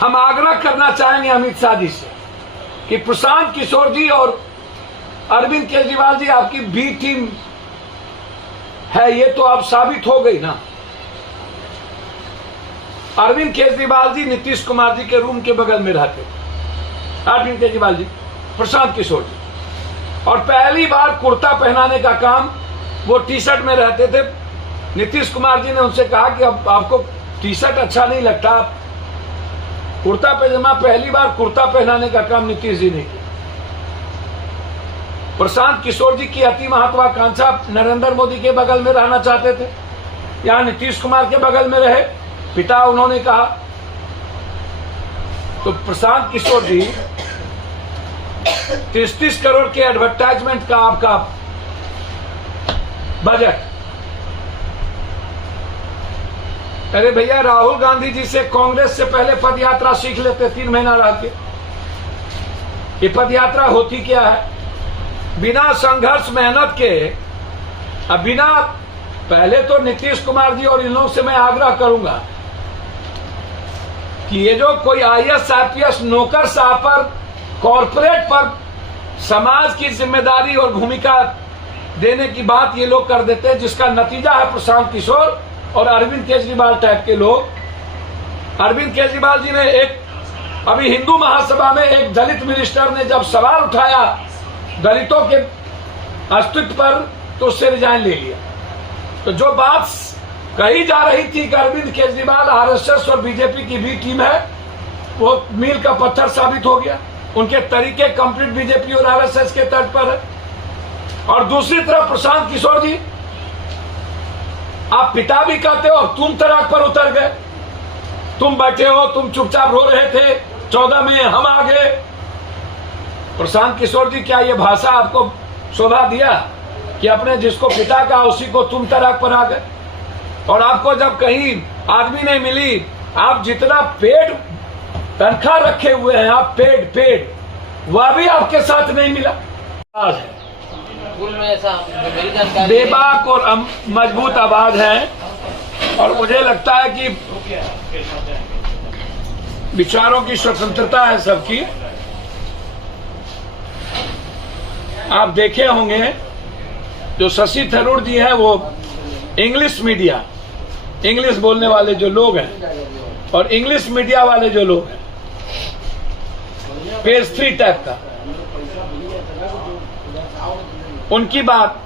हम आग्रह करना चाहेंगे अमित शाह जी से कि प्रशांत किशोर जी और अरविंद केजरीवाल जी आपकी बी टीम है, ये तो अब साबित हो गई ना। अरविंद केजरीवाल जी नीतीश कुमार जी के रूम के बगल में रहते थे, अरविंद केजरीवाल जी, प्रशांत किशोर जी, और पहली बार कुर्ता पहनाने का काम, वो टी शर्ट में रहते थे। नीतीश कुमार जी ने उनसे कहा कि अब आपको टी शर्ट अच्छा नहीं लगता, कुर्ता पैजामा, पहली बार कुर्ता पहनाने का काम नीतीश जी ने किया। प्रशांत किशोर जी की अति महत्वाकांक्षा नरेंद्र मोदी के बगल में रहना चाहते थे, या नीतीश कुमार के बगल में रहे, पिता उन्होंने कहा। तो प्रशांत किशोर जी 30 करोड़ के एडवर्टाइजमेंट का आपका बजट, अरे भैया राहुल गांधी जी से कांग्रेस से पहले पद यात्रा सीख लेते 3 महीना रह के। ये पद यात्रा होती क्या है? बिना संघर्ष मेहनत के, अब बिना, पहले तो नीतीश कुमार जी और इन लोगों से मैं आग्रह करूंगा कि ये जो कोई IAS IPS नौकर साहब पर, कॉरपोरेट पर समाज की जिम्मेदारी और भूमिका देने की बात ये लोग कर देते हैं, जिसका नतीजा है प्रशांत किशोर और अरविंद केजरीवाल टाइप के लोग। अरविंद केजरीवाल जी ने अभी हिंदू महासभा में एक दलित मिनिस्टर ने जब सवाल उठाया दलितों के अस्तित्व पर, तो उससे रिजाइन ले लिया। तो जो बात कही जा रही थी कि अरविंद केजरीवाल RSS और बीजेपी की भी टीम है, वो मील का पत्थर साबित हो गया। उनके तरीके कंप्लीट बीजेपी और RSS के तर्ज पर है। और दूसरी तरफ प्रशांत किशोर जी, आप पिता भी कहते हो और तुम तराक पर उतर गए। तुम बैठे हो, तुम चुपचाप रो रहे थे, 14 में हम आ गए। प्रशांत किशोर जी, क्या ये भाषा आपको शोभा दिया कि अपने जिसको पिता का उसी को तुम तराक पर आ गए? और आपको जब कहीं आदमी नहीं मिली, आप जितना पेड तनख्वाह रखे हुए हैं, आप पेड वह भी आपके साथ नहीं मिला। में ऐसा मेरी जानकारी बेबाक और मजबूत आवाज है, और मुझे लगता है कि विचारों की स्वतंत्रता है सबकी। आप देखे होंगे जो शशि थरूर जी हैं, वो इंग्लिश मीडिया, इंग्लिश बोलने वाले जो लोग हैं और इंग्लिश मीडिया वाले जो लोग हैं, पेज 3 टाइप का, उनकी बात,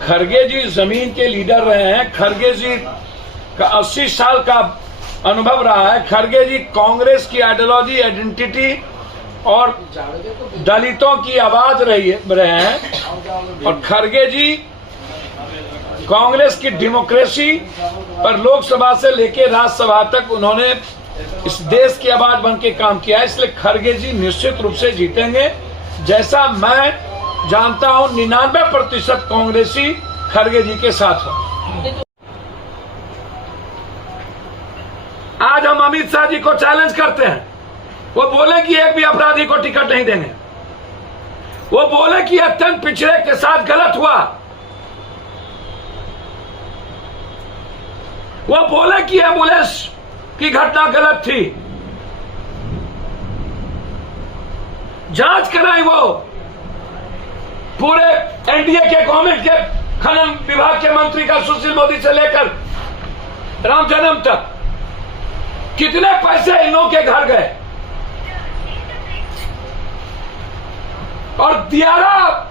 खड़गे जी जमीन के लीडर रहे हैं। खड़गे जी का 80 साल का अनुभव रहा है। खड़गे जी कांग्रेस की आइडियोलॉजी, आइडेंटिटी और दलितों की आवाज रहे हैं। और खड़गे जी कांग्रेस की डेमोक्रेसी पर लोकसभा से लेकर राज्यसभा तक उन्होंने इस देश की आवाज बन के काम किया है। इसलिए खड़गे जी निश्चित रूप से जीतेंगे। जैसा मैं जानता हूं 99% कांग्रेसी खड़गे जी के साथ हो। आज हम अमित शाह जी को चैलेंज करते हैं, वो बोले कि एक भी अपराधी को टिकट नहीं देंगे, वो बोले कि अत्यंत पिछड़े के साथ गलत हुआ, वो बोले कि एम्बुलेंस की घटना गलत थी, जांच कराई। वो पूरे NDA के गवर्नमेंट के खनन विभाग के मंत्री का, सुशील मोदी से लेकर राम जन्म तक, कितने पैसे इन लोगों के घर गए। और दियारा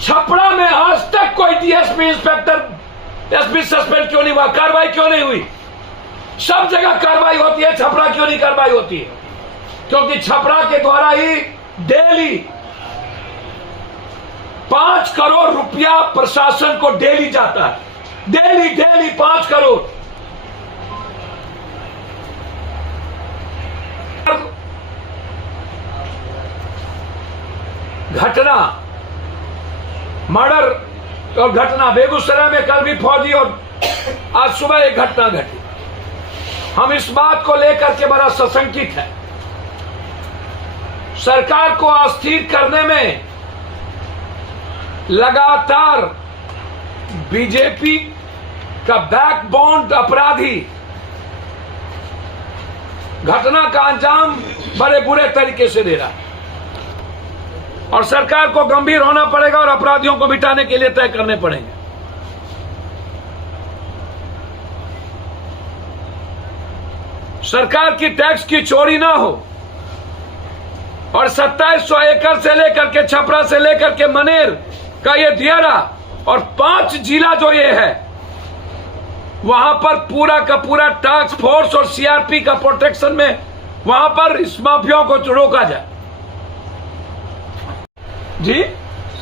छपड़ा में आज तक कोई DSP, इंस्पेक्टर, SP सस्पेंड क्यों नहीं हुआ? कार्रवाई क्यों नहीं हुई? सब जगह कार्रवाई होती है, छपरा क्यों नहीं कार्रवाई होती है? क्योंकि छपरा के द्वारा ही डेली 5 करोड़ रुपया प्रशासन को डेली जाता है। डेली 5 करोड़। घटना, मर्डर और घटना बेगूसराय में कल भी फौजी, और आज सुबह एक घटना घटी। हम इस बात को लेकर के बड़ा सशंकित हैं। सरकार को अस्थिर करने में लगातार बीजेपी का बैकबोन अपराधी घटना का अंजाम बड़े बुरे तरीके से दे रहा है और सरकार को गंभीर होना पड़ेगा और अपराधियों को मिटाने के लिए तय करने पड़ेंगे। सरकार की टैक्स की चोरी ना हो और 2700 एकड़ से लेकर के छपरा से लेकर के मनेर का ये दियारा और 5 जिला जो ये है वहां पर पूरा का पूरा टास्क फोर्स और सीआरपी का प्रोटेक्शन में वहां पर इस माफियाओं को रोका जाए। जी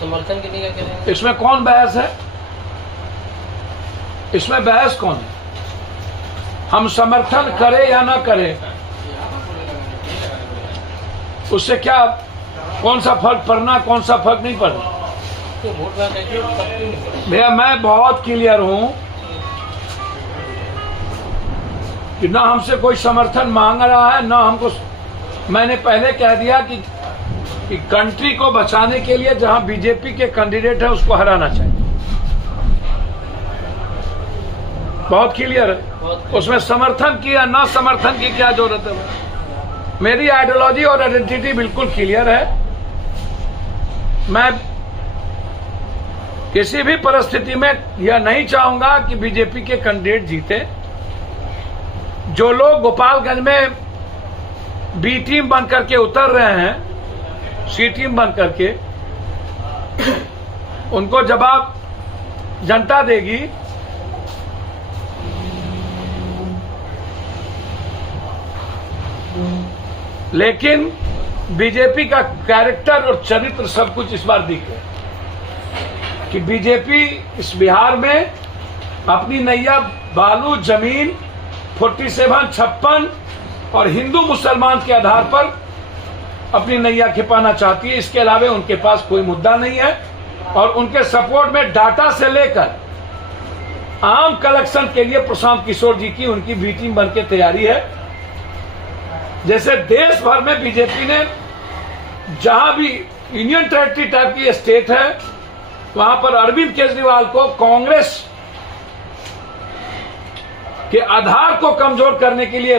समर्थन के लिए क्या करेंगे? इसमें कौन बहस है? इसमें बहस कौन है? हम समर्थन करें या ना करें उससे क्या कौन सा फर्क पड़ना कौन सा फर्क नहीं पड़ना। भैया मैं बहुत क्लियर हूं कि ना हमसे कोई समर्थन मांग रहा है ना हमको। मैंने पहले कह दिया कि कंट्री को बचाने के लिए जहां बीजेपी के कैंडिडेट है उसको हराना चाहिए। बहुत क्लियर है, उसमें समर्थन की या ना समर्थन की क्या जरूरत है। मेरी आइडियोलॉजी और आइडेंटिटी बिल्कुल क्लियर है। मैं किसी भी परिस्थिति में यह नहीं चाहूंगा कि बीजेपी के कैंडिडेट जीते। जो लोग गोपालगंज में बी टीम बन करके उतर रहे हैं, सी टीम बन करके, उनको जवाब जनता देगी। लेकिन बीजेपी का कैरेक्टर और चरित्र सब कुछ इस बार दिख रहा है कि बीजेपी इस बिहार में अपनी नैया बालू जमीन 47-56 और हिंदू मुसलमान के आधार पर अपनी नैया खिपाना चाहती है। इसके अलावा उनके पास कोई मुद्दा नहीं है और उनके सपोर्ट में डाटा से लेकर आम कलेक्शन के लिए प्रशांत किशोर जी की उनकी बी टीम बन के तैयारी है। जैसे देश भर में बीजेपी ने जहां भी यूनियन टेरिटरी टाइप की स्टेट है वहां पर अरविंद केजरीवाल को कांग्रेस के आधार को कमजोर करने के लिए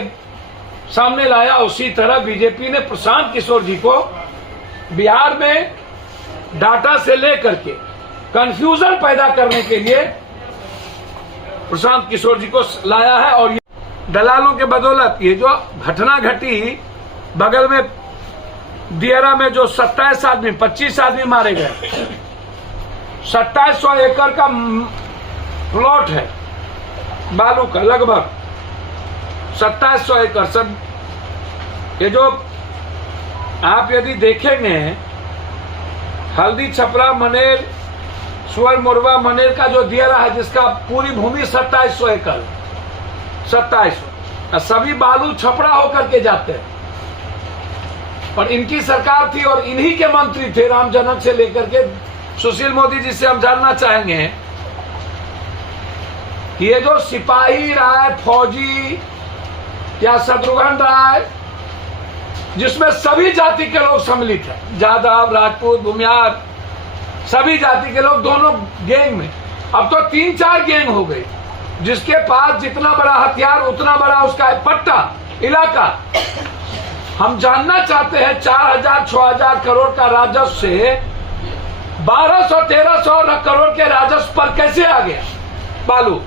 सामने लाया, उसी तरह बीजेपी ने प्रशांत किशोर जी को बिहार में डाटा से लेकर के कंफ्यूजन पैदा करने के लिए प्रशांत किशोर जी को लाया है। और ये दलालों के बदौलत ये जो घटना घटी बगल में दियारा में जो 27 आदमी 25 आदमी मारे गए, 2700 एकड़ का प्लॉट है बालू का, लगभग 2700 एकड़। सब ये जो आप यदि देखेंगे हल्दी छपरा मनेर सुअर मोरवा मनेर का जो दियारा है जिसका पूरी भूमि 2700 एकड़, 2700 सभी बालू छपरा होकर के जाते हैं। और इनकी सरकार थी और इन्हीं के मंत्री थे रामजनक से लेकर के सुशील मोदी जी से हम जानना चाहेंगे कि ये जो सिपाही रहा है, फौजी या शत्रुघ्न रहा है, जिसमें सभी जाति के लोग सम्मिलित हैं, जादव राजपूत भूमियार सभी जाति के लोग दोनों गैंग में। अब तो 3-4 गैंग हो गई, जिसके पास जितना बड़ा हथियार उतना बड़ा उसका पट्टा इलाका। हम जानना चाहते हैं 4000-6000 करोड़ का राजस्व से 1200-1300 करोड़ के राजस्व पर कैसे आ गया बालू।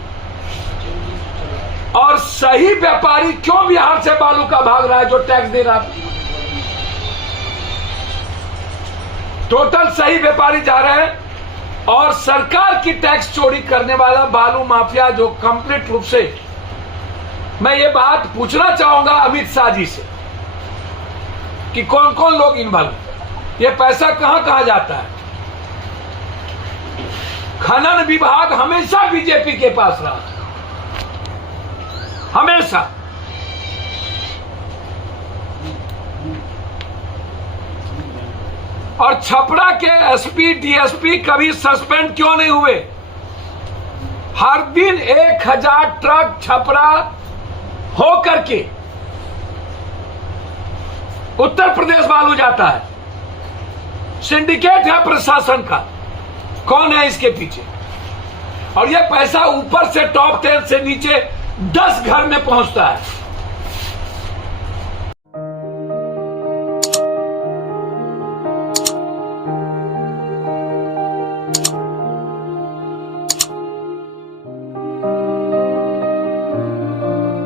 और सही व्यापारी क्यों बिहार से बालू का भाग रहा है जो टैक्स दे रहा है। टोटल सही व्यापारी जा रहे हैं और सरकार की टैक्स चोरी करने वाला बालू माफिया जो कंप्लीट रूप से। मैं ये बात पूछना चाहूंगा अमित शाह जी से कि कौन कौन लोग इन्वॉल्व, ये पैसा कहां कहां जाता है। खनन विभाग हमेशा बीजेपी के पास रहा, हमेशा। और छपरा के एसपी डीएसपी कभी सस्पेंड क्यों नहीं हुए। हर दिन 1000 ट्रक छपरा होकर के उत्तर प्रदेश बालू जाता है। सिंडिकेट है प्रशासन का, कौन है इसके पीछे। और यह पैसा ऊपर से टॉप 10 से नीचे 10 घर में पहुंचता है।